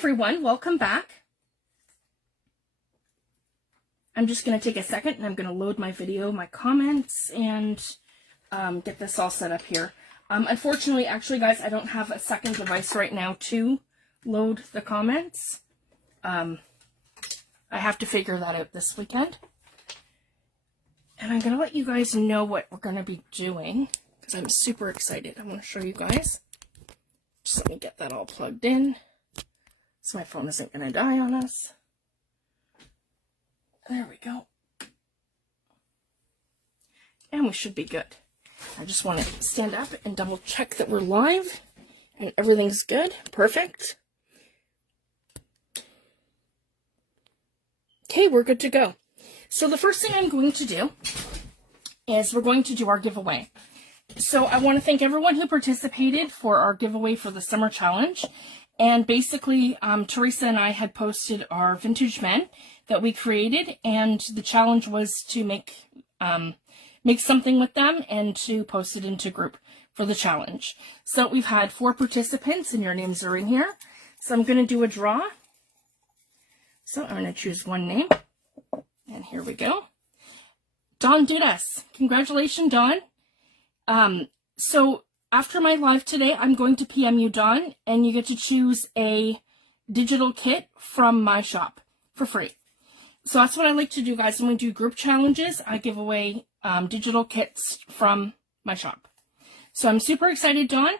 everyone, welcome back. I'm just going to take a second and I'm going to load my video, my comments, and get this all set up here. Unfortunately, actually guys, I don't have a second device right now to load the comments. I have to figure that out this weekend. And I'm going to let you guys know what we're going to be doing because I'm super excited. I want to show you guys. Just let me get that all plugged in so my phone isn't going to die on us. There we go. And we should be good. I just want to stand up and double check that we're live and everything's good. Perfect. Okay, we're good to go. So the first thing I'm going to do is we're going to do our giveaway. So I want to thank everyone who participated for our giveaway for the summer challenge. And basically, Teresa and I had posted our vintage men that we created, and the challenge was to make something with them and to post it into group for the challenge. So we've had 4 participants, and your names are in here. So I'm going to do a draw. So I'm going to choose one name, and here we go. Dawn Dudas. Congratulations, Dawn. So after my live today, I'm going to PM you, Dawn, and you get to choose a digital kit from my shop for free. So that's what I like to do, guys. When we do group challenges, I give away digital kits from my shop. So I'm super excited, Dawn,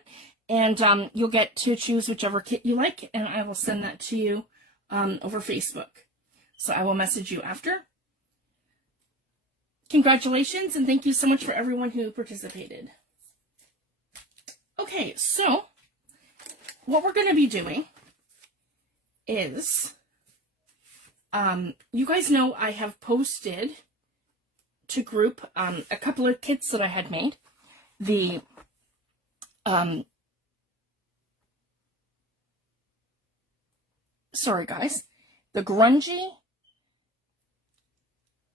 and you'll get to choose whichever kit you like, and I will send that to you over Facebook. So I will message you after. Congratulations, and thank you so much for everyone who participated. Okay, so what we're going to be doing is, you guys know I have posted to group a couple of kits that I had made. The sorry guys, the grungy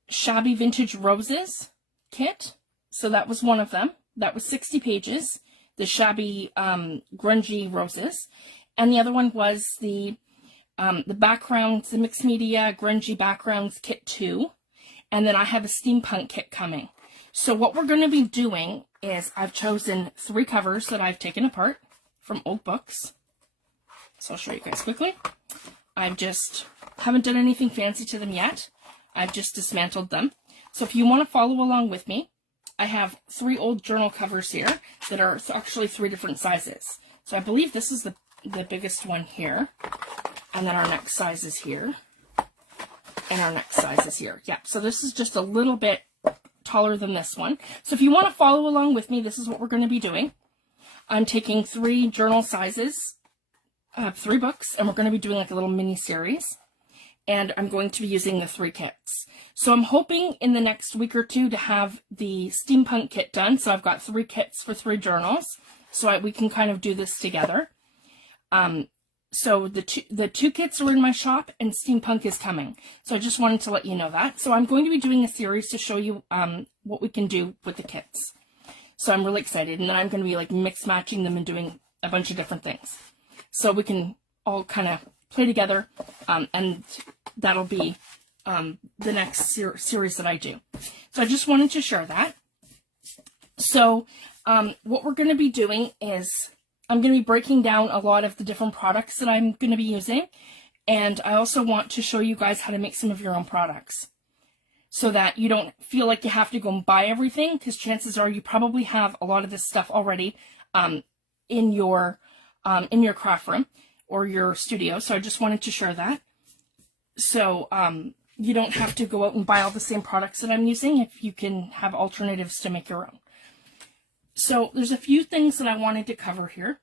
shabby vintage roses kit. So that was one of them. That was 60 pages. The shabby grungy roses, and the other one was the backgrounds, the mixed media grungy backgrounds kit 2, and then I have a steampunk kit coming. So what we're going to be doing is I've chosen 3 covers that I've taken apart from old books. So I'll show you guys quickly. I've just haven't done anything fancy to them yet. I've just dismantled them. So if you want to follow along with me, I have 3 old journal covers here that are actually 3 different sizes. So I believe this is the biggest one here. And then our next size is here. And our next size is here. Yeah, so this is just a little bit taller than this one. So if you want to follow along with me, this is what we're going to be doing. I'm taking 3 journal sizes, 3 books, and we're going to be doing like a little mini series. And I'm going to be using the 3 kits. So I'm hoping in the next week or 2 to have the steampunk kit done. So I've got 3 kits for 3 journals. So we can kind of do this together. So the two kits are in my shop and steampunk is coming. So I just wanted to let you know that. So I'm going to be doing a series to show you what we can do with the kits. So I'm really excited. And then I'm going to be like mix matching them and doing a bunch of different things. So we can all kind of play together, and that'll be the next series that I do. So I just wanted to share that. So what we're going to be doing is I'm going to be breaking down a lot of the different products that I'm going to be using, and I also want to show you guys how to make some of your own products so that you don't feel like you have to go and buy everything, because chances are you probably have a lot of this stuff already in your craft room or your studio. So I just wanted to share that. So you don't have to go out and buy all the same products that I'm using if you can have alternatives to make your own. So there's a few things that I wanted to cover here.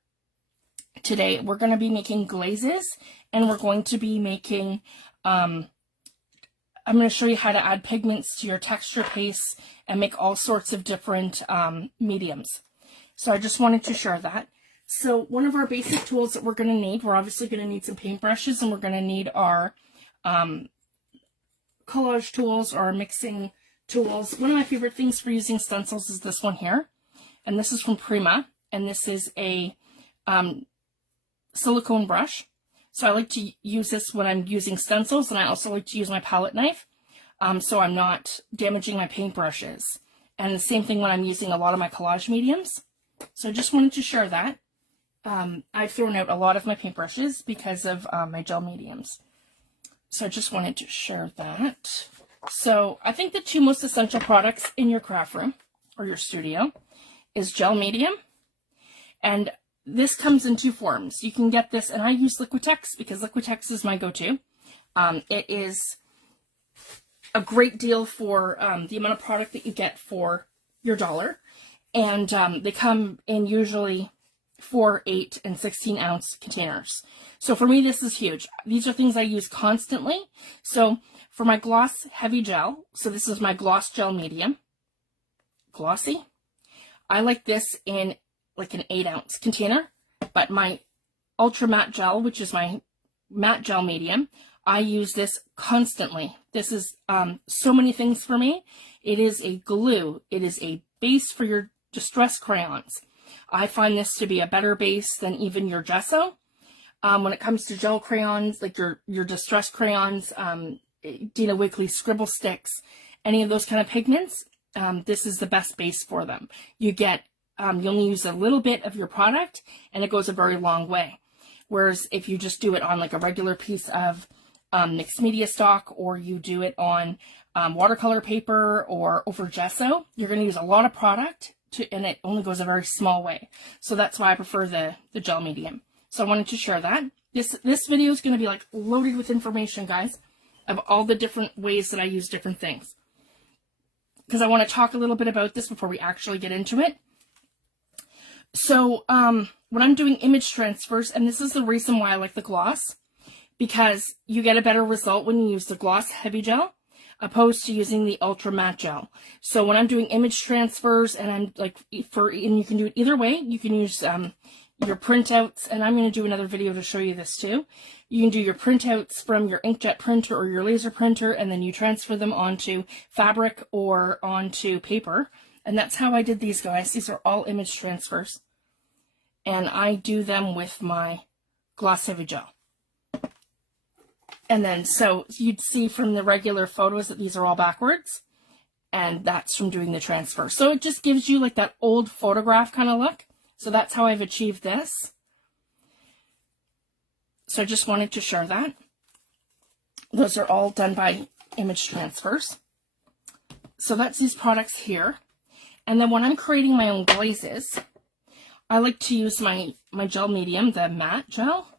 Today we're going to be making glazes, and we're going to be making, I'm going to show you how to add pigments to your texture pastes and make all sorts of different mediums. So I just wanted to share that. So one of our basic tools that we're going to need, we're obviously going to need some paintbrushes, and we're going to need our collage tools or our mixing tools. One of my favorite things for using stencils is this one here. And this is from Prima, and this is a silicone brush. So I like to use this when I'm using stencils, and I also like to use my palette knife, so I'm not damaging my paintbrushes. And the same thing when I'm using a lot of my collage mediums. So I just wanted to share that. I've thrown out a lot of my paintbrushes because of my gel mediums. So I just wanted to share that. So I think the two most essential products in your craft room or your studio is gel medium. And this comes in two forms. You can get this, and I use Liquitex because Liquitex is my go-to. It is a great deal for the amount of product that you get for your dollar. And they come in usually 4, 8, and 16 ounce containers. So for me, this is huge. These are things I use constantly. So for my gloss heavy gel, so this is my gloss gel medium, glossy. I like this in like an 8 ounce container, but my ultra matte gel, which is my matte gel medium, I use this constantly. This is so many things for me. It is a glue. It is a base for your distress crayons. I find this to be a better base than even your gesso. When it comes to gel crayons, like your distress crayons, Dina Wakley scribble sticks, any of those kind of pigments, this is the best base for them. You get, you only use a little bit of your product, and it goes a very long way. Whereas if you just do it on like a regular piece of mixed media stock, or you do it on watercolor paper or over gesso, you're going to use a lot of product, and it only goes a very small way. So that's why I prefer the gel medium. So I wanted to share that. This video is going to be like loaded with information, guys, of all the different ways that I use different things. Because I want to talk a little bit about this before we actually get into it. So when I'm doing image transfers, and this is the reason why I like the gloss, because you get a better result when you use the gloss heavy gel opposed to using the ultra matte gel. So when I'm doing image transfers, and I'm like, and you can do it either way. You can use your printouts, and I'm going to do another video to show you this too. You can do your printouts from your inkjet printer or your laser printer, and then you transfer them onto fabric or onto paper. And that's how I did these, guys. These are all image transfers. And I do them with my gloss heavy gel. And then, so you'd see from the regular photos that these are all backwards. And that's from doing the transfer. So it just gives you like that old photograph kind of look. So that's how I've achieved this. So I just wanted to share that. Those are all done by image transfers. So that's these products here. And then when I'm creating my own glazes, I like to use my gel medium, the matte gel,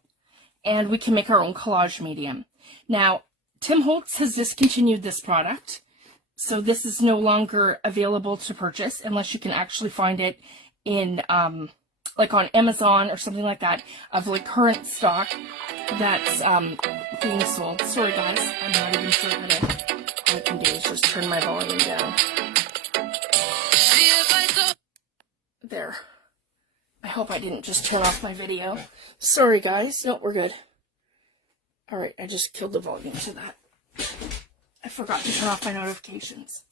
and we can make our own collage medium. Now, Tim Holtz has discontinued this product, so this is no longer available to purchase unless you can actually find it in, like on Amazon or something like that, of like current stock that's being sold. Sorry guys, I'm not even sure how to, all I can do is just turn my volume down. There. I hope I didn't just turn off my video. Sorry guys, no, we're good. Alright, I just killed the volume to that. I forgot to turn off my notifications.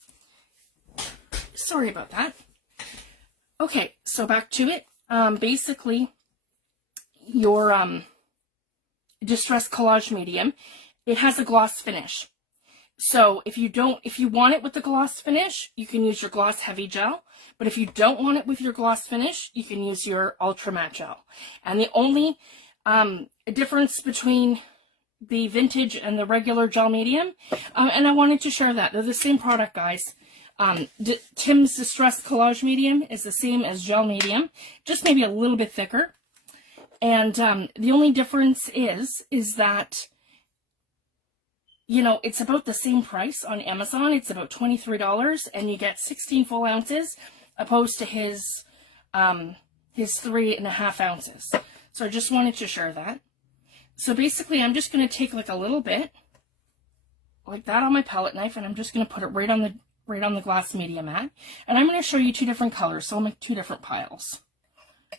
Sorry about that. Okay, so back to it. Basically, your distress collage medium, it has a gloss finish. So if you want it with the gloss finish, you can use your gloss heavy gel. But if you don't want it with your gloss finish, you can use your ultra matte gel. And the only difference between the vintage and the regular gel medium, and I wanted to share that. They're the same product, guys. Tim's Distress Collage Medium is the same as gel medium, just maybe a little bit thicker. And the only difference is that, you know, it's about the same price on Amazon. It's about $23, and you get 16 full ounces, opposed to his 3.5 ounces. So I just wanted to share that. So basically, I'm just going to take like a little bit, like that on my palette knife, and I'm just going to put it right on the glass media mat. And I'm going to show you two different colors, so I'll make two different piles.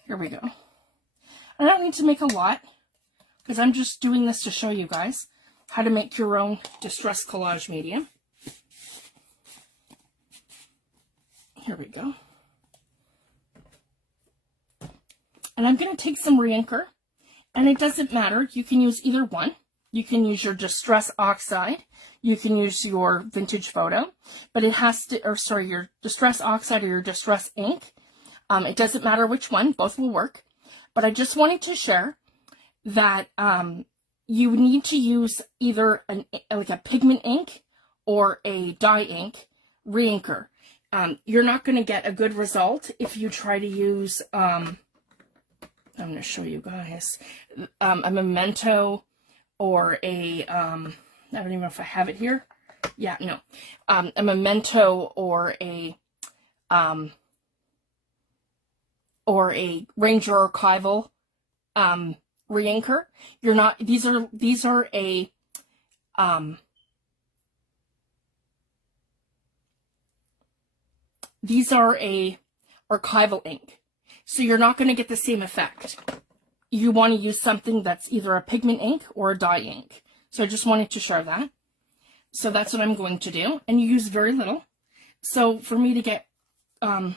Here we go. I don't need to make a lot, because I'm just doing this to show you guys how to make your own distress collage medium. Here we go. And I'm going to take some re-inker, And it doesn't matter. You can use either one. You can use your Distress Oxide. You can use your Vintage Photo. But it has to, or sorry, your Distress Oxide or your Distress Ink. It doesn't matter which one. Both will work. But I just wanted to share that you need to use either like a pigment ink or a dye ink reinker. You're not going to get a good result if you try to use, I'm going to show you guys, a Memento or a, I don't even know if I have it here. Yeah, no. A Memento or a Ranger Archival reinker. You're not, these are a archival ink. So you're not going to get the same effect. You want to use something that's either a pigment ink or a dye ink. So I just wanted to share that. So that's what I'm going to do. And you use very little. So for me to get the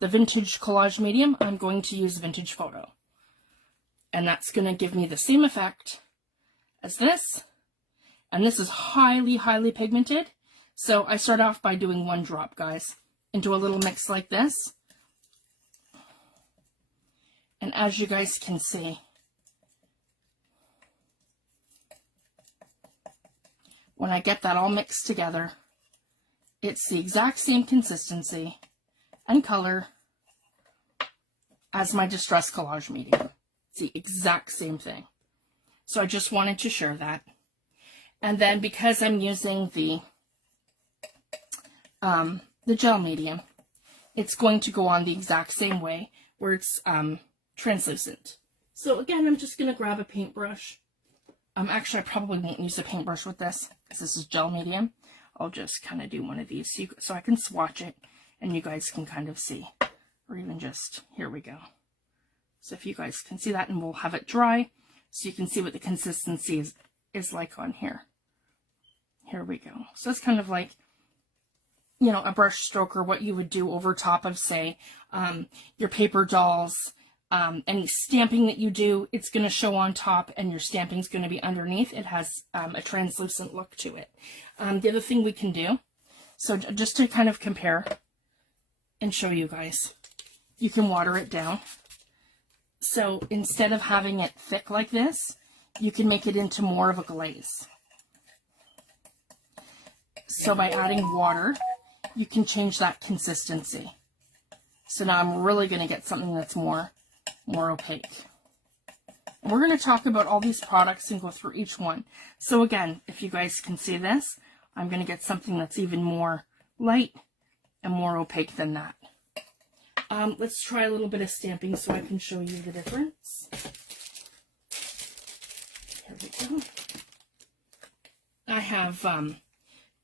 vintage collage medium, I'm going to use Vintage Photo. And that's going to give me the same effect as this. And this is highly, highly pigmented. So I start off by doing 1 drop, guys, into a little mix like this. And as you guys can see, when I get that all mixed together, it's the exact same consistency and color as my Distress Collage medium. It's the exact same thing. So I just wanted to share that. And then because I'm using the gel medium, it's going to go on the exact same way where it's translucent. So again, I'm just going to grab a paintbrush. Actually, I probably won't use a paintbrush with this because this is gel medium. I'll just kind of do one of these so I can swatch it and you guys can kind of see. Or even just, here we go. So if you guys can see that, and we'll have it dry so you can see what the consistency is like on here. Here we go. So it's kind of like, you know, a brush stroke, or what you would do over top of, say, your paper dolls. Any stamping that you do, it's going to show on top and your stamping is going to be underneath. It has a translucent look to it. The other thing we can do, so just to kind of compare and show you guys, you can water it down. So instead of having it thick like this, you can make it into more of a glaze. So by adding water, you can change that consistency. So now I'm really going to get something that's more opaque. And we're going to talk about all these products and go through each one. So again, if you guys can see this, I'm going to get something that's even more light and more opaque than that. Let's try a little bit of stamping so I can show you the difference. Here we go. I have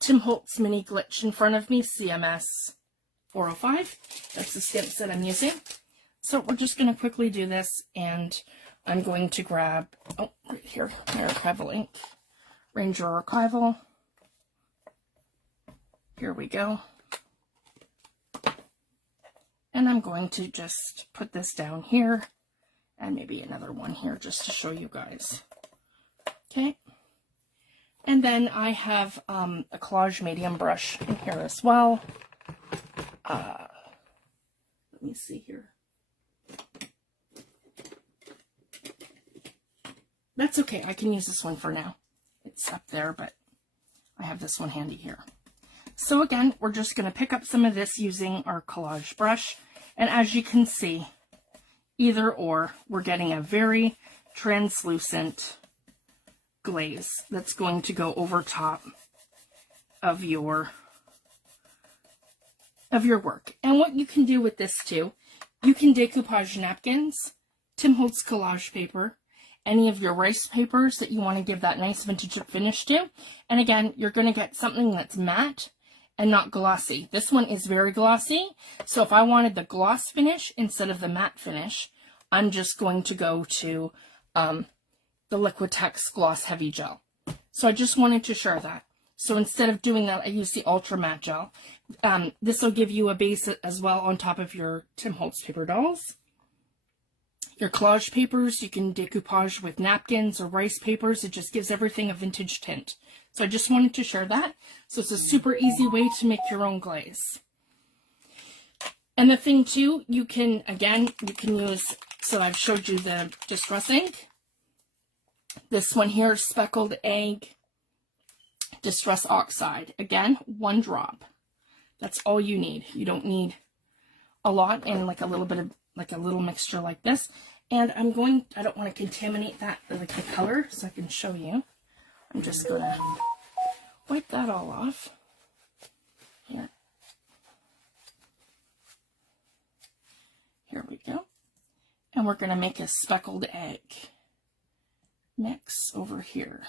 Tim Holtz Mini Glitch in front of me, CMS 405. That's the stamp set I'm using. So we're just going to quickly do this, and I'm going to grab, oh, right here, my archival ink, Ranger Archival. Here we go. And I'm going to just put this down here, and maybe another one here just to show you guys. Okay. And then I have a collage medium brush in here as well. Let me see here. That's okay, I can use this one for now. It's up there, but I have this one handy here. So again, we're just going to pick up some of this using our collage brush. And as you can see, either or, we're getting a very translucent glaze that's going to go over top of your work. And what you can do with this too, you can decoupage napkins, Tim Holtz collage paper, any of your rice papers that you want to give that nice vintage finish to. And again, you're going to get something that's matte and not glossy. This one is very glossy. So if I wanted the gloss finish instead of the matte finish, I'm just going to go to the Liquitex Gloss Heavy Gel. So I just wanted to share that. So instead of doing that, I use the Ultra Matte Gel. This will give you a base as well on top of your Tim Holtz paper dolls. your collage papers. You can decoupage with napkins or rice papers. It just gives everything a vintage tint. So I just wanted to share that. So it's a super easy way to make your own glaze. And the thing too, you can use, so I've showed you the Distress ink. This one here, Speckled Egg Distress Oxide. Again, 1 drop. That's all you need. You don't need a lot, and like a little bit of, like a little mixture like this. And I don't want to contaminate that, like the color, so I can show you. I'm just going to wipe that all off. Here. Here we go. And we're going to make a speckled egg mix over here.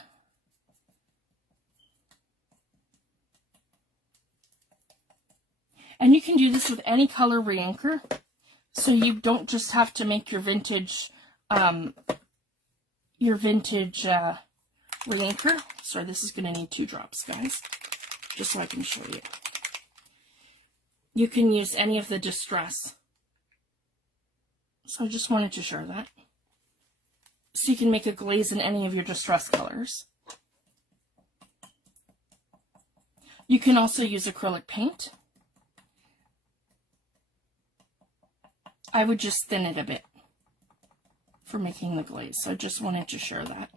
And you can do this with any color re-inker, so you don't just have to make your vintage re-inker. Sorry, this is going to need 2 drops, guys, just so I can show you. You can use any of the Distress. So I just wanted to share that. So you can make a glaze in any of your Distress colors. You can also use acrylic paint. I would just thin it a bit for making the glaze. So I just wanted to share that.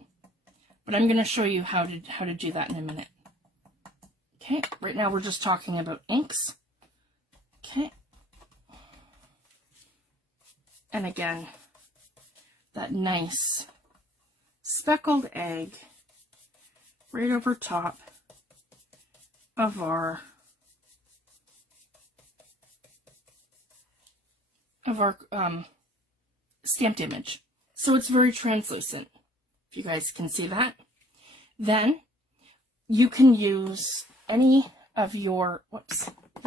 But I'm going to show you how to do that in a minute. Okay, right now we're just talking about inks. Okay. And again, that nice speckled egg right over top of our stamped image. So it's very translucent, if you guys can see that. Then you can use any of your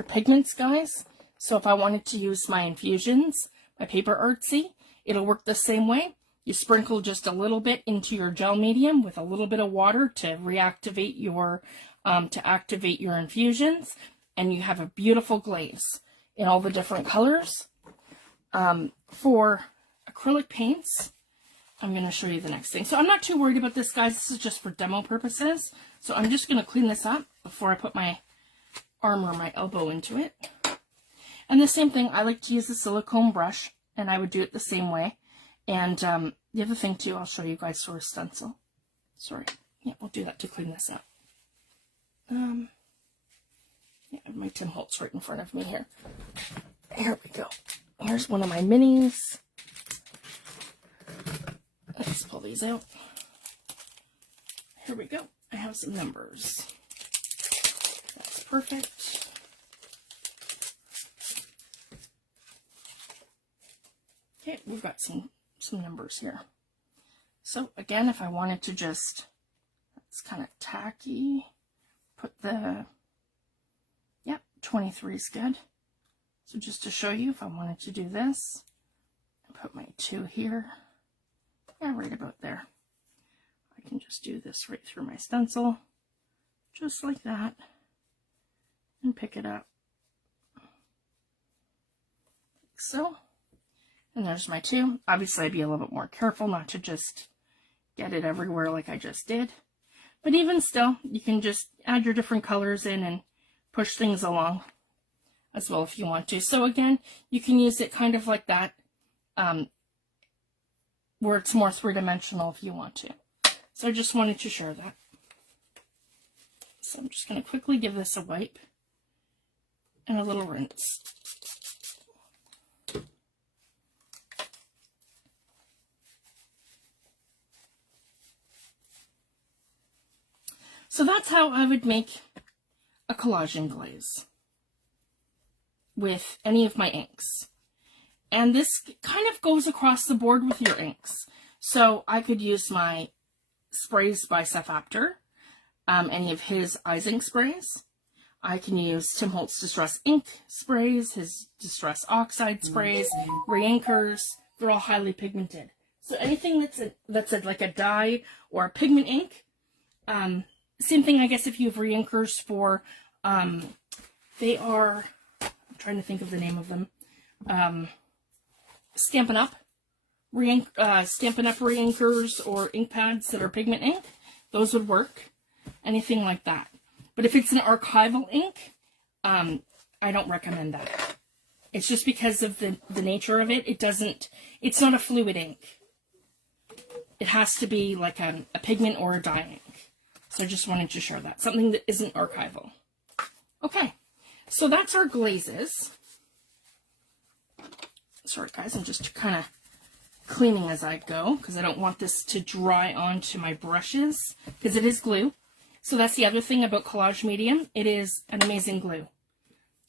pigments, guys. So if I wanted to use my infusions, my paper artsy, it'll work the same way. You sprinkle just a little bit into your gel medium with a little bit of water to reactivate your, activate your infusions, and you have a beautiful glaze in all the different colors. For acrylic paints, I'm going to show you the next thing. So I'm not too worried about this, guys. This is just for demo purposes. So I'm just going to clean this up before I put my arm or my elbow into it. And the same thing, I like to use a silicone brush, and I would do it the same way. And the other thing too, I'll show you guys for a stencil. Sorry. Yeah, we'll do that to clean this up. Yeah, I have my Tim Holtz right in front of me here. Here we go. Here's one of my minis. Let's pull these out. Here we go. I have some numbers. That's perfect. Okay, we've got some numbers here. So again, if I wanted to just, it's kind of tacky, put the, yep, 23 is good. So just to show you, if I wanted to do this, I put my 2 here, yeah, right about there. I can just do this right through my stencil, just like that, and pick it up, like so. And there's my 2. Obviously, I'd be a little bit more careful not to just get it everywhere like I just did. But even still, you can just add your different colors in and push things along as well if you want to. So again, you can use it kind of like that, where it's more 3-dimensional if you want to. So I just wanted to share that. So I'm just going to quickly give this a wipe and a little rinse. So that's how I would make a collage glaze with any of my inks. And this kind of goes across the board with your inks. So I could use my sprays by Seth Apter, any of his Eyes ink sprays. I can use Tim Holtz Distress ink sprays, his Distress oxide sprays, re-inkers. They're all highly pigmented. So anything that's like a dye or a pigment ink, same thing, I guess, if you have re-inkers for, they are, I'm trying to think of the name of them, Stampin' Up! Stampin' Up! Reinkers or ink pads that are pigment ink, those would work. Anything like that. But if it's an archival ink, I don't recommend that. It's just because of the nature of it. It's not a fluid ink. It has to be like a pigment or a dye ink. So I just wanted to share that. Something that isn't archival. Okay, so that's our glazes. Sorry guys, I'm just kind of cleaning as I go because I don't want this to dry onto my brushes because it is glue. So that's the other thing about collage medium. It is an amazing glue.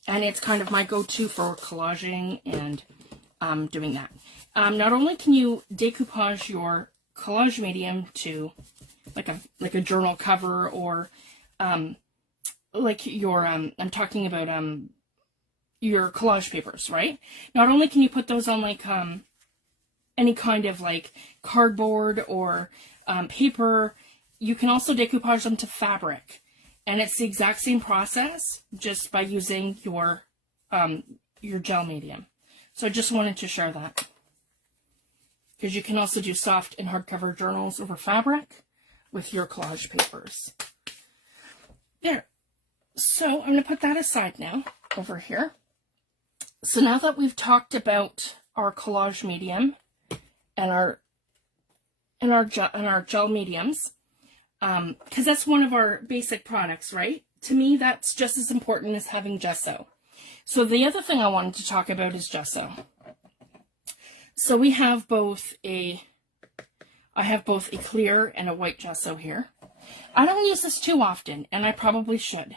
And it's kind of my go-to for collaging and doing that. Not only can you decoupage your collage medium to like a journal cover or like your I'm talking about your collage papers, right? Not only can you put those on like any kind of like cardboard or paper, you can also decoupage them to fabric. And it's the exact same process just by using your gel medium. So I just wanted to share that. Because you can also do soft and hardcover journals over fabric with your collage papers. There. So I'm going to put that aside now over here. So now that we've talked about our collage medium and our gel mediums, because that's one of our basic products, right? To me, that's just as important as having gesso. So the other thing I wanted to talk about is gesso. So we have I have both a clear and a white gesso here. I don't use this too often, and I probably should.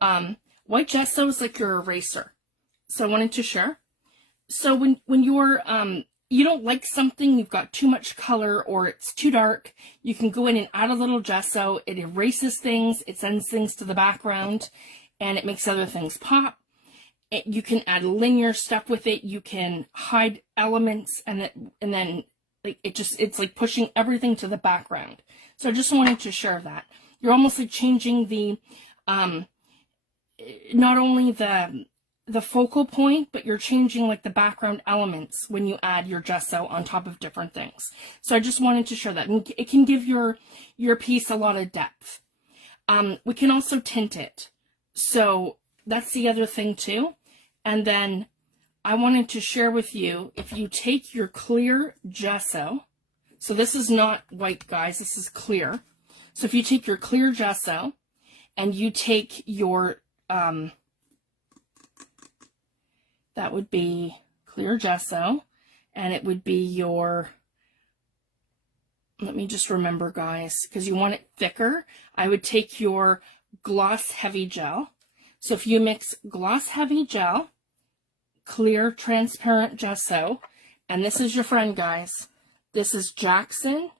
White gesso is like your eraser. So I wanted to share. So when you're, you don't like something, you've got too much color or it's too dark, you can go in and add a little gesso. It erases things, it sends things to the background, and it makes other things pop. You can add linear stuff with it. You can hide elements, and then like it's like pushing everything to the background. So I just wanted to share that. You're almost like changing the not only the focal point, but you're changing like the background elements when you add your gesso on top of different things. So I just wanted to share that. And it can give your piece a lot of depth. We can also tint it. So that's the other thing too. And then I wanted to share with you, if you take your clear gesso, so this is not white, guys, this is clear. So if you take your clear gesso and you take your, that would be clear gesso, and it would be your, let me just remember, guys, because you want it thicker, I would take your gloss heavy gel. So if you mix gloss heavy gel, clear transparent gesso, and this is your friend, guys, this is Jackson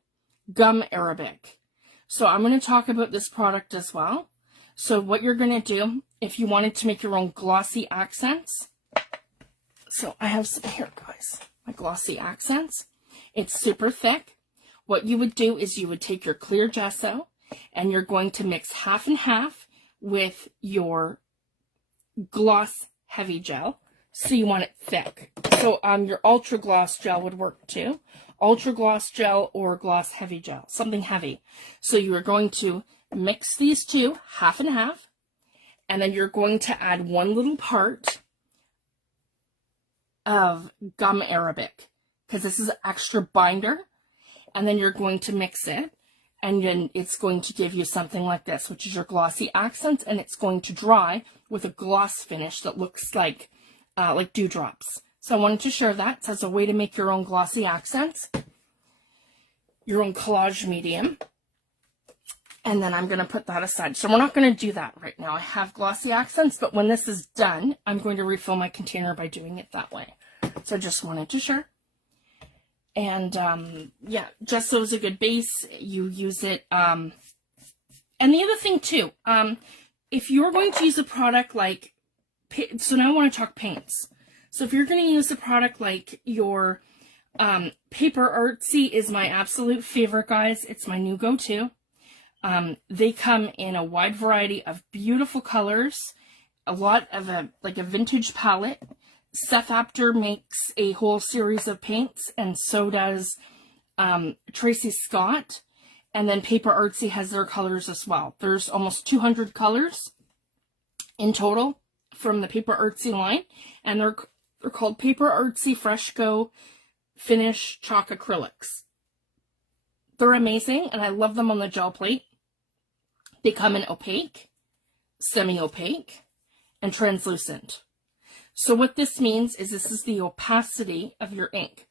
Gum Arabic. So I'm going to talk about this product as well. So what you're going to do, if you wanted to make your own glossy accents, so I have some here, guys, my glossy accents. It's super thick. What you would do is you would take your clear gesso and you're going to mix half and half with your gloss heavy gel. So you want it thick. So your ultra gloss gel would work too. Ultra gloss gel or gloss heavy gel, something heavy. So you are going to mix these two, half and half, and then you're going to add one little part of Gum Arabic, because this is an extra binder, and then you're going to mix it, and then it's going to give you something like this, which is your glossy accents, and it's going to dry with a gloss finish that looks like dewdrops. So I wanted to share that as a way to make your own glossy accents, your own collage medium. And then I'm going to put that aside. So we're not going to do that right now. I have glossy accents, but when this is done, I'm going to refill my container by doing it that way. So I just wanted to share. And yeah, gesso is a good base. You use it. And the other thing too, if you're going to use a product like, so now I want to talk paints. So if you're going to use a product like your Paper Artsy is my absolute favorite, guys. It's my new go-to. They come in a wide variety of beautiful colors, a lot of like a vintage palette. Seth Apter makes a whole series of paints, and so does Tracy Scott. And then Paper Artsy has their colors as well. There's almost 200 colors in total from the Paper Artsy line, and they're called Paper Artsy Fresco Finish Chalk Acrylics. They're amazing, and I love them on the gel plate. They come in opaque, semi-opaque, and translucent. So what this means is this is the opacity of your ink,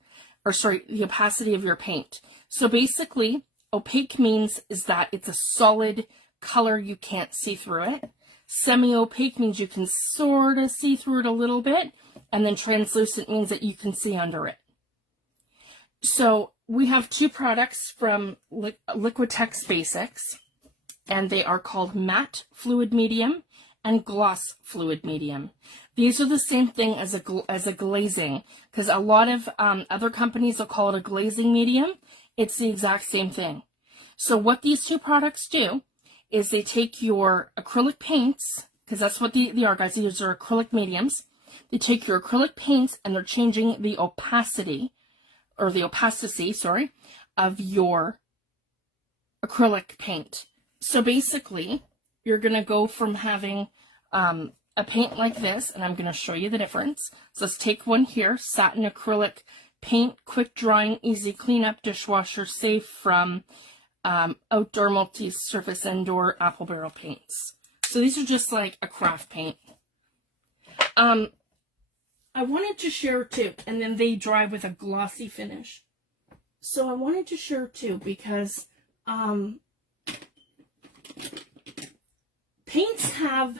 or sorry, the opacity of your paint. So basically, opaque means is that it's a solid color, you can't see through it. Semi-opaque means you can sort of see through it a little bit, and then translucent means that you can see under it. So we have two products from Liquitex Basics, and they are called Matte Fluid Medium and Gloss Fluid Medium. These are the same thing as a glazing, because a lot of other companies will call it a glazing medium. It's the exact same thing. So what these two products do is they take your acrylic paints, because that's what they are, guys. These are acrylic mediums. They take your acrylic paints and they're changing the opacity, or the opacity, sorry, of your acrylic paint. So basically, you're going to go from having a paint like this, and I'm going to show you the difference. So let's take one here, satin acrylic paint, quick drying, easy cleanup, dishwasher safe, from Outdoor Multi-Surface Indoor Apple Barrel Paints. So these are just like a craft paint. I wanted to share too, and then they dry with a glossy finish. So I wanted to share too because paints have,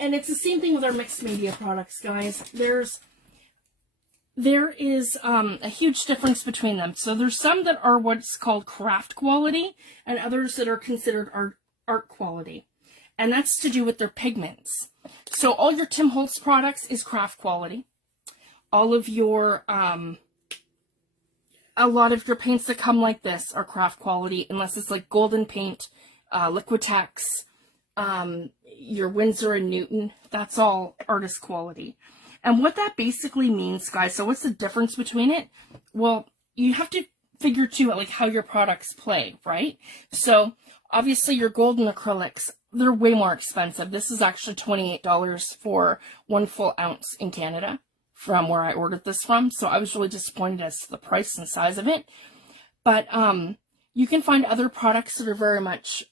and it's the same thing with our mixed media products, guys. There is a huge difference between them. So there's some that are what's called craft quality, and others that are considered art quality. And that's to do with their pigments. So all your Tim Holtz products is craft quality. All of your, a lot of your paints that come like this are craft quality, unless it's like Golden Paint, Liquitex, your Winsor and Newton. That's all artist quality. And what that basically means, guys, so what's the difference between it? Well, you have to figure too, like how your products play, right? So obviously your golden acrylics, they're way more expensive. This is actually $28 for 1 full ounce in Canada from where I ordered this from. So I was really disappointed as to the price and size of it. But you can find other products that are very much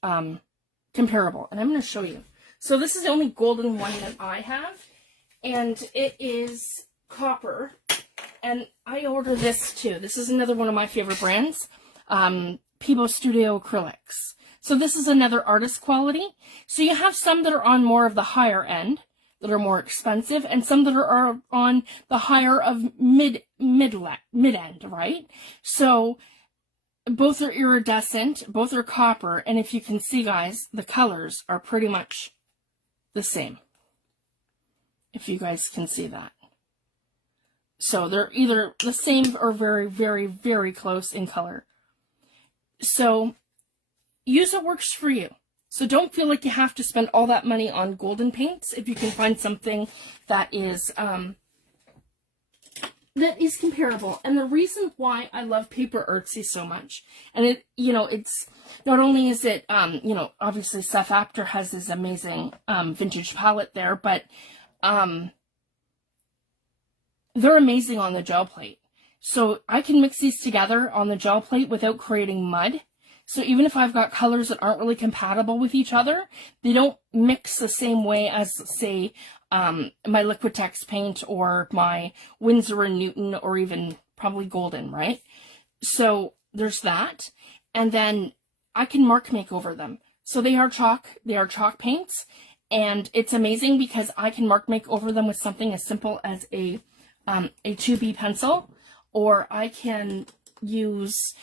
comparable. And I'm going to show you. So this is the only golden one that I have. And it is copper. And I ordered this too. This is another one of my favorite brands. Peebo Studio Acrylics. So this is another artist quality. So you have some that are on more of the higher end, that are more expensive, and some that are on the higher of mid-end, right? So both are iridescent, both are copper, and if you can see, guys, the colors are pretty much the same. If you guys can see that. So they're either the same or very, very, very close in color. So use what works for you. So don't feel like you have to spend all that money on golden paints if you can find something that is comparable. And the reason why I love Paper Artsy so much, and it, you know, it's not only is it, you know, obviously Seth Apter has this amazing vintage palette there, but they're amazing on the gel plate. So I can mix these together on the gel plate without creating mud. So even if I've got colors that aren't really compatible with each other, they don't mix the same way as, say, my Liquitex paint or my Winsor and Newton, or even probably Golden, right? So there's that. And then I can mark make over them. So they are chalk paints. And it's amazing because I can mark make over them with something as simple as a 2B pencil, or I can use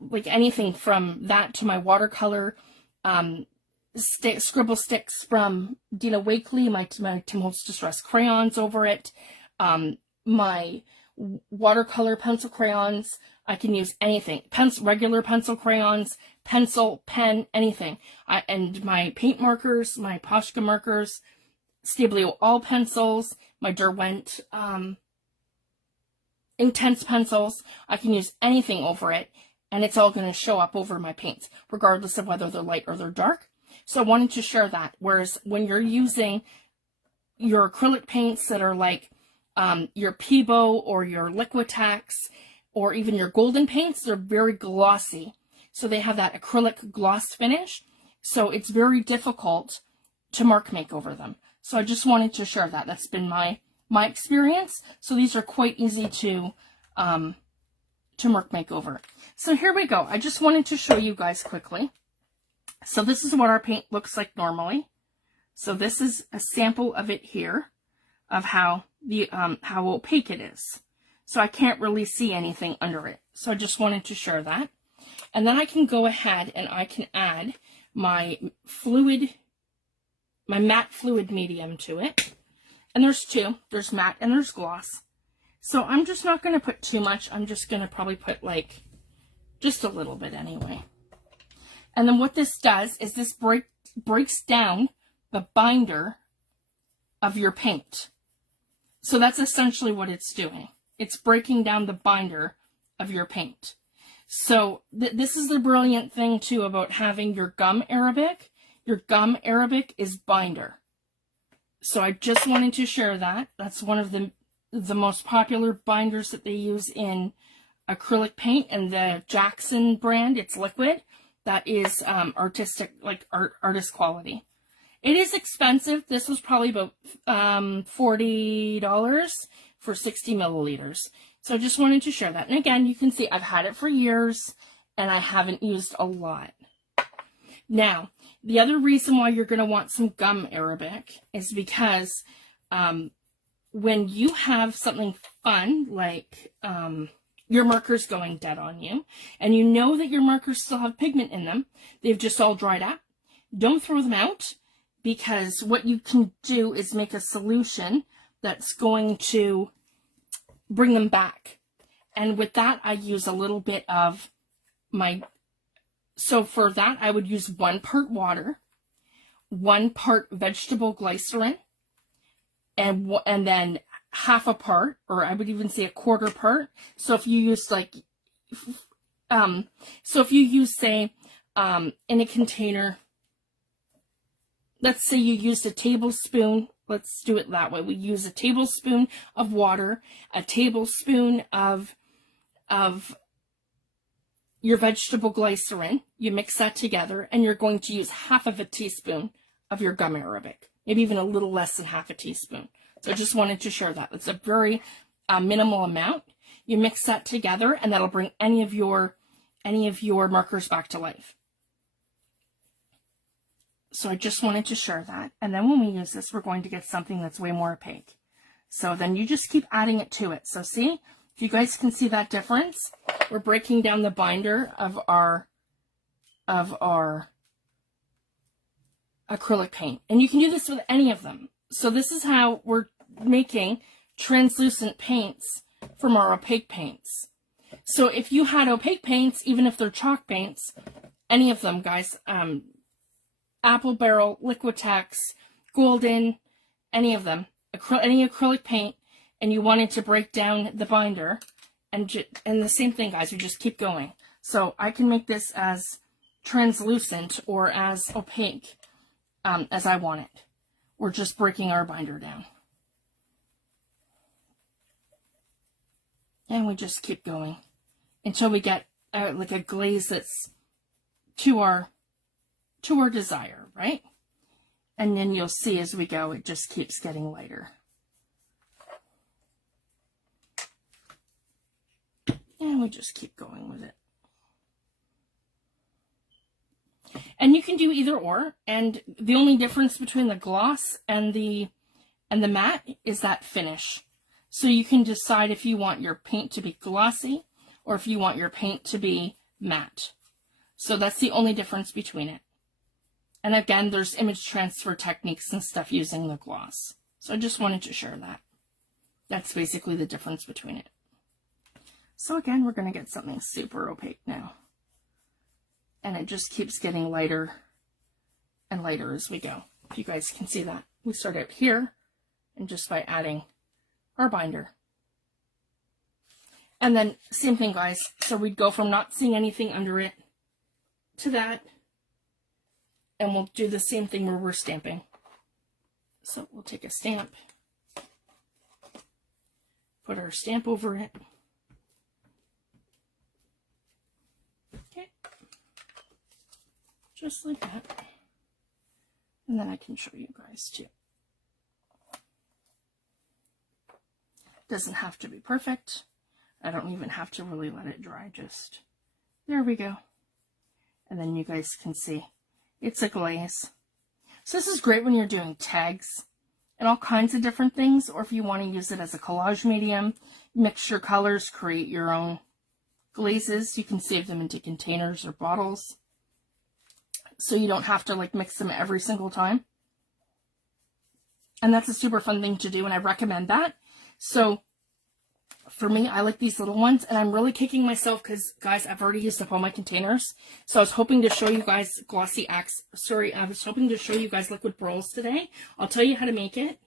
like anything from that to my watercolor scribble sticks from Dina Wakley, my Tim Holtz Distress crayons over it, my watercolor pencil crayons. I can use anything, regular pencil crayons, pencil, pen, anything. And my paint markers, my Posca markers, Stabilo All pencils, my Derwent Intense pencils. I can use anything over it, and it's all going to show up over my paints, regardless of whether they're light or they're dark. So I wanted to share that. Whereas when you're using your acrylic paints that are like your Peebo or your Liquitex or even your golden paints, they're very glossy. So they have that acrylic gloss finish. So it's very difficult to mark make over them. So I just wanted to share that. That's been my experience. So these are quite easy to mark make over. So here we go. I just wanted to show you guys quickly. So this is what our paint looks like normally. So this is a sample of it here, of how how opaque it is. So I can't really see anything under it. So I just wanted to share that. And then I can go ahead and I can add my matte fluid medium to it. And there's two. There's matte and there's gloss. So I'm just not going to put too much. I'm just going to probably put like just a little bit anyway. And then what this does is this breaks down the binder of your paint. So that's essentially what it's doing. It's breaking down the binder of your paint. So this is the brilliant thing too about having your gum Arabic. Your gum Arabic is binder. So I just wanted to share that. That's one of the most popular binders that they use in acrylic paint, and the Jackson brand, it's liquid. That is artistic, like artist quality. It is expensive. This was probably about $40 for 60 milliliters. So I just wanted to share that. And again, you can see I've had it for years and I haven't used a lot. Now, the other reason why you're going to want some gum Arabic is because when you have something fun, like your marker's going dead on you, and you know that your markers still have pigment in them, they've just all dried up, don't throw them out, because what you can do is make a solution that's going to bring them back. And with that, I use a little bit of so for that, I would use 1 part water, 1 part vegetable glycerin, and then half a part, or I would even say a 1/4 part. So if you use like, say, in a container, let's say you used a tablespoon, let's do it that way. We use a tablespoon of water, a tablespoon of your vegetable glycerin. You mix that together, and you're going to use half of a teaspoon of your gum Arabic, maybe even a little less than half a teaspoon. So I just wanted to share that. It's a very minimal amount. You mix that together, and that'll bring any of your markers back to life. So I just wanted to share that. And then when we use this, we're going to get something that's way more opaque. So then you just keep adding it to it. So see, if you guys can see that difference, we're breaking down the binder of our acrylic paint. And you can do this with any of them. So this is how we're making translucent paints from our opaque paints. So if you had opaque paints, even if they're chalk paints, any of them, guys, Apple Barrel, Liquitex, Golden, any of them, any acrylic paint, and you wanted to break down the binder, and the same thing, guys, we just keep going. So I can make this as translucent or as opaque as I want it. We're just breaking our binder down. And we just keep going until we get like a glaze that's to our desire, right? And then you'll see as we go, it just keeps getting lighter. And we just keep going with it. And you can do either or, and the only difference between the gloss and the matte is that finish. So you can decide if you want your paint to be glossy or if you want your paint to be matte. So that's the only difference between it. And again, there's image transfer techniques and stuff using the gloss. So I just wanted to share that. That's basically the difference between it. So again, we're going to get something super opaque now. And it just keeps getting lighter and lighter as we go. If you guys can see that. we start out here, and just by adding our binder. And then same thing, guys. So we'd go from not seeing anything under it to that, and we'll do the same thing where we're stamping. So we'll take a stamp, put our stamp over it. Okay, just like that. And then I can show you guys too. Doesn't have to be perfect. I don't even have to really let it dry, just, there we go. And then you guys can see, it's a glaze. So this is great when you're doing tags and all kinds of different things, or if you want to use it as a collage medium, mix your colors, create your own glazes. You can save them into containers or bottles, so you don't have to like mix them every single time. And that's a super fun thing to do, and I recommend that. So for me, I like these little ones, and I'm really kicking myself because, guys, I've already used up all my containers. So I was hoping to show you guys I was hoping to show you guys liquid pearls today. I'll tell you how to make it.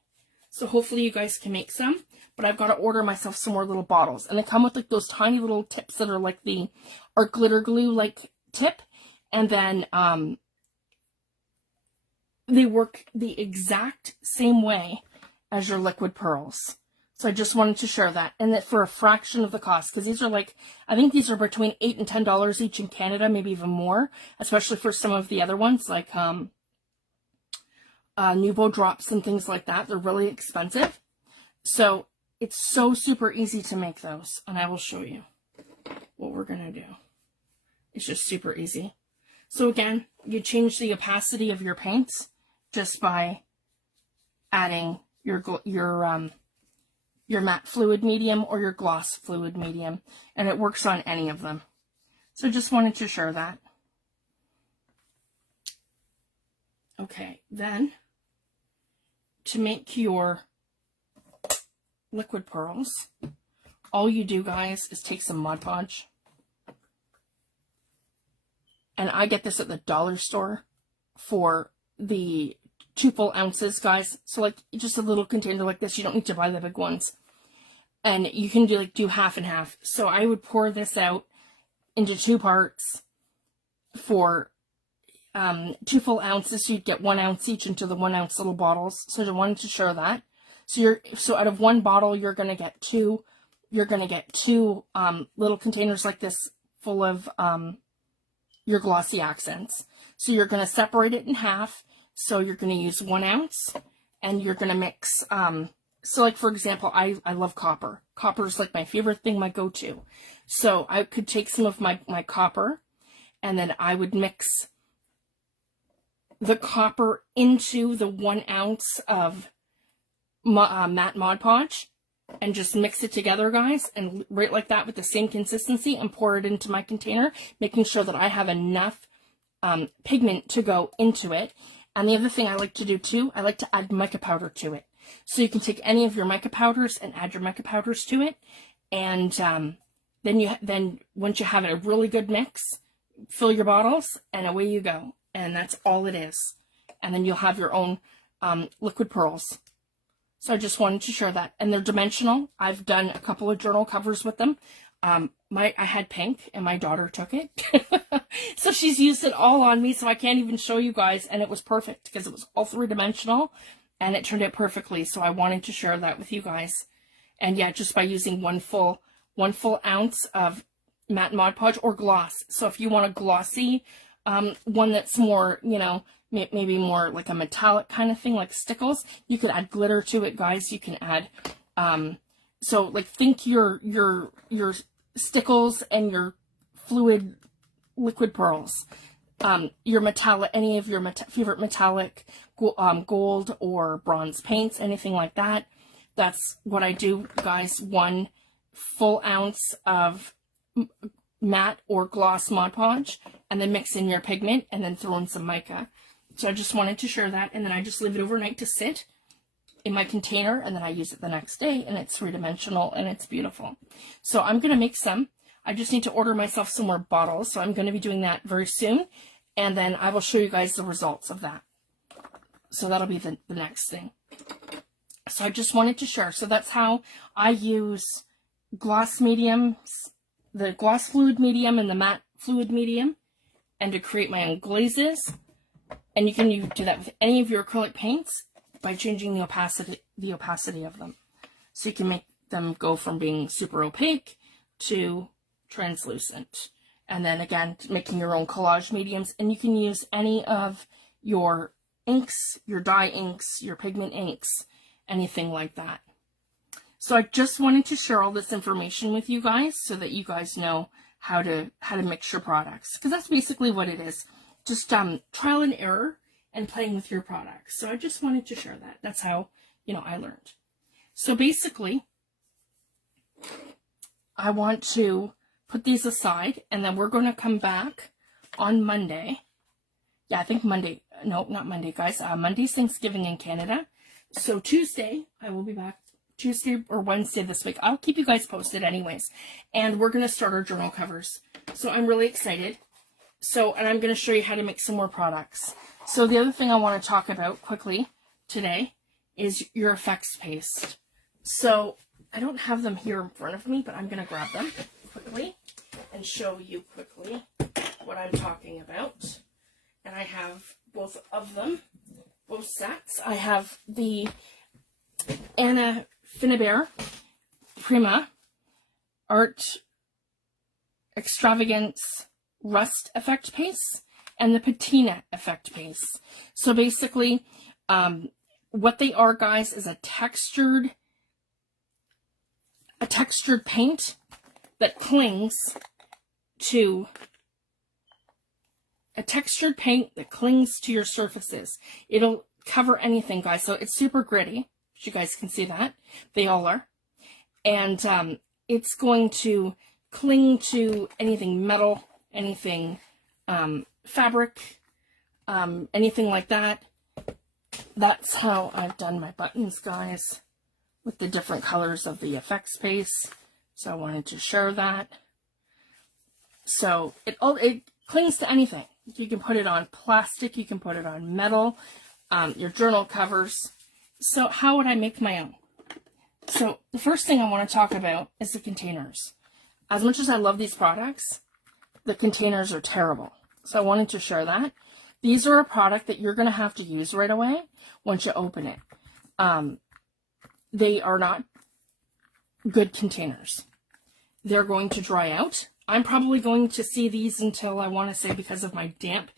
So hopefully you guys can make some, but I've got to order myself some more little bottles. And they come with like those tiny little tips that are like the art glitter glue like tip. And then they work the exact same way as your liquid pearls. So I just wanted to share that, and that for a fraction of the cost, because these are like, I think these are between $8 and $10 each in Canada, maybe even more, especially for some of the other ones, like Nuvo drops and things like that. They're really expensive. So it's so super easy to make those, and I will show you what we're going to do. It's just super easy. So again, you change the opacity of your paints just by adding your matte fluid medium or your gloss fluid medium, and it works on any of them. So just wanted to share that. Okay, then to make your liquid pearls, all you do, guys, is take some Mod Podge. And I get this at the dollar store for the 2 full ounces, guys. So like just a little container like this. You don't need to buy the big ones. And you can do half and half. So I would pour this out into 2 parts for 2 full ounces. So you'd get 1 ounce each into the 1 ounce little bottles. So I wanted to share that. So out of 1 bottle, you're gonna get 2. You're gonna get 2 little containers like this full of your glossy accents. So you're gonna separate it in half. So you're gonna use 1 ounce, and you're gonna mix. So like, for example, I love copper. Copper is like my favorite thing, my go-to. So I could take some of my copper, and then I would mix the copper into the 1 ounce of matte Mod Podge, and just mix it together, guys, and right like that with the same consistency, and pour it into my container, making sure that I have enough pigment to go into it. And the other thing I like to do too, I like to add mica powder to it. So you can take any of your mica powders and add your mica powders to it, and then once you have a really good mix, fill your bottles, and away you go. And that's all it is. And then you'll have your own liquid pearls. So I just wanted to share that. And they're dimensional. I've done a couple of journal covers with them. I had pink, and my daughter took it. So she's used it all on me, so I can't even show you guys. And it was perfect because it was all 3-dimensional, and it turned out perfectly. So I wanted to share that with you guys. And yeah, just by using one full ounce of matte Mod Podge or gloss. So if you want a glossy one that's more, you know, maybe more like a metallic kind of thing, like stickles, you could add glitter to it, guys. You can add so like, think your stickles and your fluid liquid pearls, your metallic, any of your favorite metallic gold or bronze paints, anything like that. That's what I do, guys. 1 full ounce of matte or gloss Mod Podge, and then mix in your pigment, and then throw in some mica. So I just wanted to share that, and then I just leave it overnight to sit in my container, and then I use it the next day, and it's 3-dimensional, and it's beautiful. So I'm going to make some. I just need to order myself some more bottles, so I'm going to be doing that very soon, and then I will show you guys the results of that. So that'll be the next thing. So I just wanted to share. So that's how I use gloss mediums, the gloss fluid medium and the matte fluid medium, and to create my own glazes. And you can do that with any of your acrylic paints by changing the opacity of them. So you can make them go from being super opaque to translucent. And then again, making your own collage mediums. And you can use any of your inks, your dye inks, your pigment inks, anything like that. So I just wanted to share all this information with you guys so that you guys know how to mix your products, because that's basically what it is. Just trial and error and playing with your products. So I just wanted to share that. That's how, I learned. So basically, I want to put these aside, and then we're going to come back on Monday. Yeah, I think Monday. No, not Monday, guys. Monday's Thanksgiving in Canada. So Tuesday, I will be back. Tuesday or Wednesday this week. I'll keep you guys posted anyways. And we're going to start our journal covers. So I'm really excited. So, and I'm going to show you how to make some more products. So the other thing I want to talk about quickly today is your effects paste. So I don't have them here in front of me, but I'm going to grab them quickly and show you quickly what I'm talking about. And I have both of them, both sets. I have the Anna Finibert Prima Art Extravagance Rust Effect Paste and the Patina Effect Paste. So basically, what they are, guys, is a textured paint that clings to your surfaces. It'll cover anything, guys. So it's super gritty. You guys can see that. They all are. And it's going to cling to anything metal, anything fabric, anything like that. That's how I've done my buttons, guys, with the different colors of the effects paste. So I wanted to share that. So it clings to anything. You can put it on plastic, you can put it on metal, your journal covers. So how would I make my own? So the first thing I want to talk about is the containers. As much as I love these products, the containers are terrible. So I wanted to share that. These are a product that you're going to have to use right away once you open it. They are not good containers. They're going to dry out. I'm probably going to see these until, I want to say, because of my damp.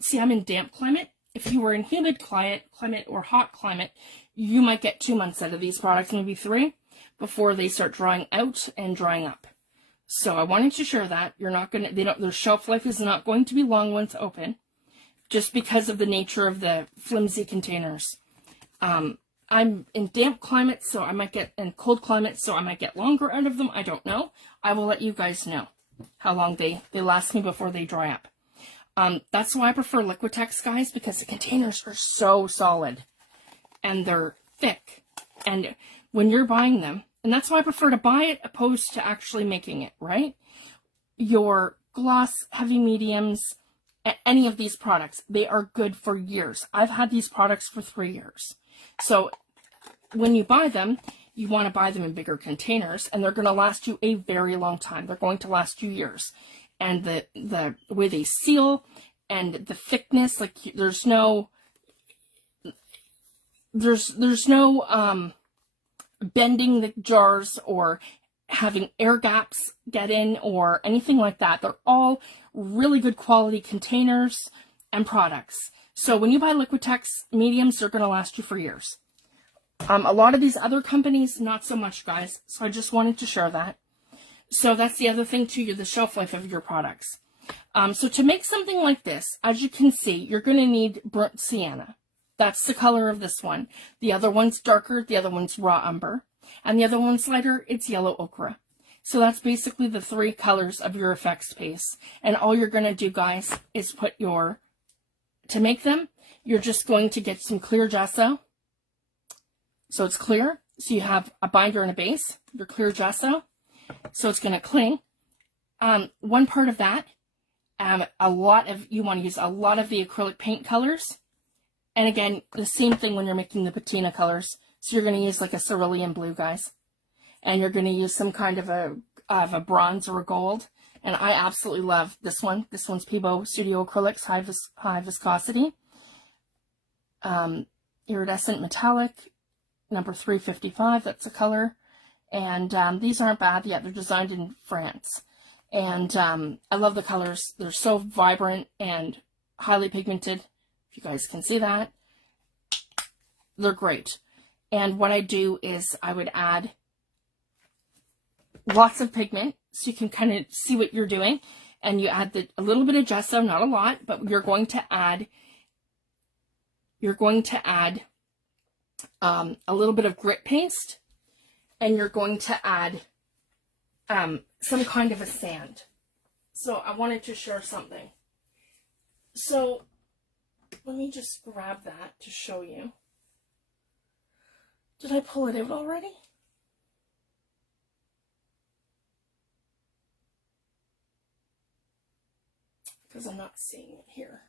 See, I'm in damp climate. If you were in humid climate or hot climate, you might get 2 months out of these products, maybe 3, before they start drying out and drying up. So I wanted to share that. You're not going to, their shelf life is not going to be long once open, just because of the nature of the flimsy containers. I'm in damp climates, so I might get, in cold climates, so I might get longer out of them. I don't know. I will let you guys know how long they last me before they dry up. That's why I prefer Liquitex, guys, because the containers are so solid and they're thick. And when you're buying them, and that's why I prefer to buy it opposed to actually making it, right? Your gloss, heavy mediums, any of these products, they are good for years. I've had these products for 3 years. So when you buy them, you want to buy them in bigger containers, and they're going to last you a very long time. They're going to last you years. And the way they seal and the thickness, like there's no bending the jars or having air gaps get in or anything like that. They're all really good quality containers and products. So when you buy Liquitex mediums, they're going to last you for years. A lot of these other companies, not so much, guys. So I just wanted to share that. So that's the other thing too, the shelf life of your products. So to make something like this, as you can see, you're going to need burnt sienna. That's the color of this one. The other one's darker, the other one's raw umber, and the other one's lighter, it's yellow ochre. So that's basically the 3 colors of your effects paste. And all you're going to do, guys, is put to make them, you're just going to get some clear gesso. So it's clear. So you have a binder and a base, your clear gesso. So it's going to cling. One part of that, you want to use a lot of the acrylic paint colors. And again, the same thing when you're making the patina colors. So you're going to use like a cerulean blue, guys. And you're going to use some kind of a bronze or a gold. And I absolutely love this one. This one's Peebo Studio Acrylics, high viscosity. Iridescent metallic, number 355, that's the color. And these aren't bad yet. They're designed in France. And I love the colors. They're so vibrant and highly pigmented. If you guys can see that. They're great. And what I do is I would add lots of pigment so you can kind of see what you're doing. And you add a little bit of gesso, not a lot, but you're going to add a little bit of grit paste, and you're going to add some kind of a sand. So I wanted to share something. So let me just grab that to show you. Did I pull it out already? Because I'm not seeing it here,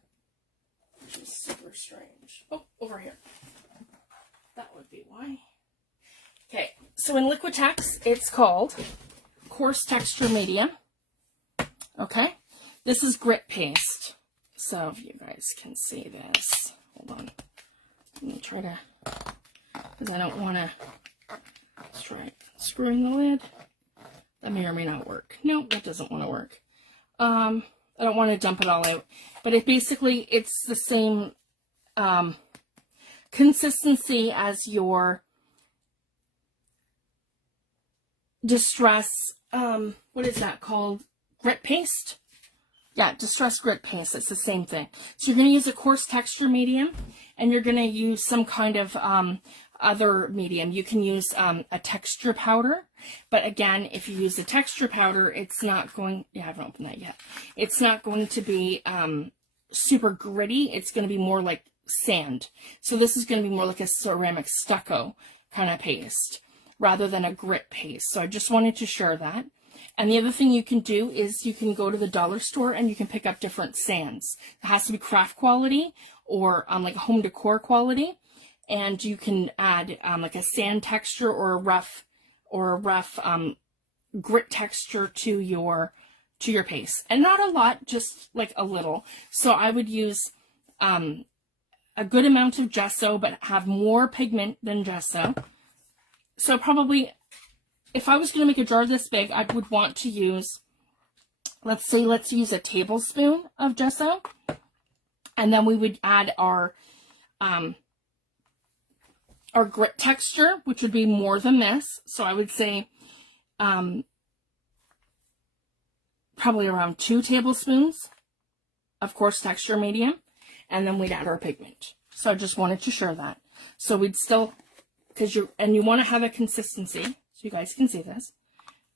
which is super strange. Oh, over here. That would be why. Okay, so in Liquitex, it's called Coarse Texture Medium. Okay, this is grit paste. So if you guys can see this, hold on. Let me try to, because I don't want to, let's try screwing the lid. That may or may not work. Nope, that doesn't want to work. I don't want to dump it all out, but it's the same consistency as your Distress, what is that called? Grit paste? Yeah, Distress grit paste. It's the same thing. So you're going to use a coarse texture medium, and you're going to use some kind of other medium. You can use a texture powder, but again, if you use a texture powder, it's not going, yeah, I haven't opened that yet. It's not going to be super gritty. It's going to be more like sand. So this is going to be more like a ceramic stucco kind of paste rather than a grit paste. So I just wanted to share that. And the other thing you can do is you can go to the dollar store and you can pick up different sands. It has to be craft quality or like home decor quality. And you can add like a sand texture or a rough grit texture to your paste. And not a lot, just like a little. So I would use a good amount of gesso, but have more pigment than gesso. So probably, if I was going to make a jar this big, I would want to use, let's use a tablespoon of gesso. And then we would add our grit texture, which would be more than this. So I would say probably around 2 tablespoons of coarse texture medium. And then we'd add our pigment. So I just wanted to share that. So we'd still, because you want to have a consistency, so you guys can see this,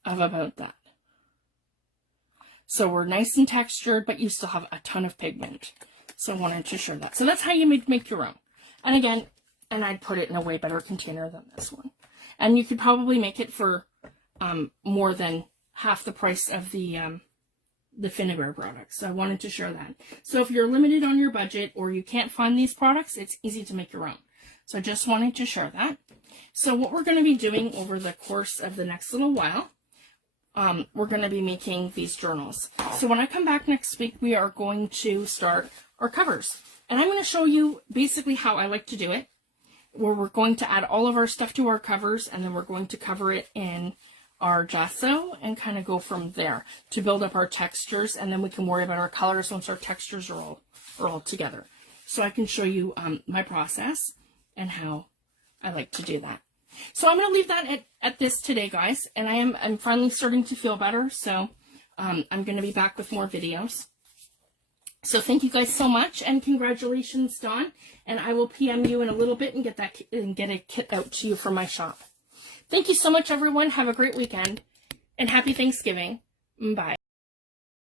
of about that. So we're nice and textured, but you still have a ton of pigment. So I wanted to share that. So that's how you make your own. And again, and I'd put it in a way better container than this one. And you could probably make it for more than half the price of the Finnegar products. So I wanted to share that. So if you're limited on your budget or you can't find these products, it's easy to make your own. So I just wanted to share that. So what we're going to be doing over the course of the next little while, we're going to be making these journals. So when I come back next week, we are going to start our covers. And I'm going to show you basically how I like to do it, where we're going to add all of our stuff to our covers, and then we're going to cover it in our gesso and kind of go from there to build up our textures, and then we can worry about our colors once our textures are all together. So I can show you my process and how I like to do that. So I'm going to leave that at this today, guys, and I'm finally starting to feel better, so I'm going to be back with more videos. So thank you guys so much, and congratulations, Dawn, and I will PM you in a little bit and get a kit out to you from my shop. Thank you so much, everyone. Have a great weekend, and happy Thanksgiving. Bye.